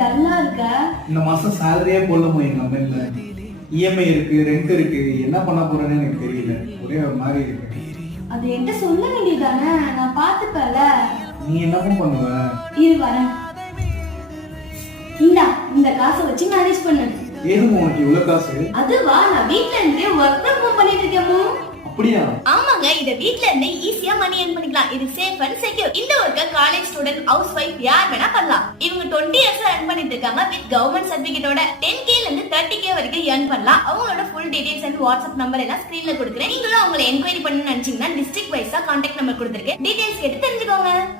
டல்லா இருக்க? இந்த மாசம் சேலரியே போடலாமோ எங்க கம்பெனில. இஎம்ஐ இருக்கு, ரெண்ட் இருக்கு, என்ன பண்ண போறேன்னு எனக்கு தெரியல. ஒரே ஒரு மாதிரி இருக்கு. அது என்கிட்ட சொல்ல வேண்டியதானே, நான் பாத்துப்பேன்ல. நீ என்னமோ பண்ணுவ? இரு வரேன். இந்த காசை வச்சு மேனேஜ் பண்ணு. ஏதும் உனக்கு இவ்வளவு காசு? அதுவா, நான் வீட்ல இருந்தே ஒர்க் ஃப்ரம் ஹோம் பண்ணிட்டு இருக்கேன். அப்படியா? ஆமாங்க, இத வீட்ல இருந்தே ஈஸியா மணி earn பண்ணிக்கலாம். இது சேஃப் அண்ட் செக்யூர். இந்த ஒர்க்க காலேஜ் ஸ்டூடண்ட், ஹவுஸ் வைஃப் யார் வேணா பண்ணலாம். இவங்க 20 இயர்ஸ் ரன் பண்ணிட்டு இருக்காங்க வித் கவர்மெண்ட் சர்டிபிகேட்டோட. 10k ல இருந்து 30k வரைக்கும் earn பண்ணலாம். அவங்களோட full details and WhatsApp number எல்லாம் ஸ்கிரீன்ல கொடுக்குறேன். நீங்களும் அவங்களை என்கொயரி பண்ணணும்னு நினைச்சீங்கன்னா டிஸ்ட்ரிக்ட் வைஸா கான்டாக்ட் நம்பர் கொடுத்துருக்கேன். டீடைல்ஸ் கேட்டு தெரிஞ்சுக்கோங்க.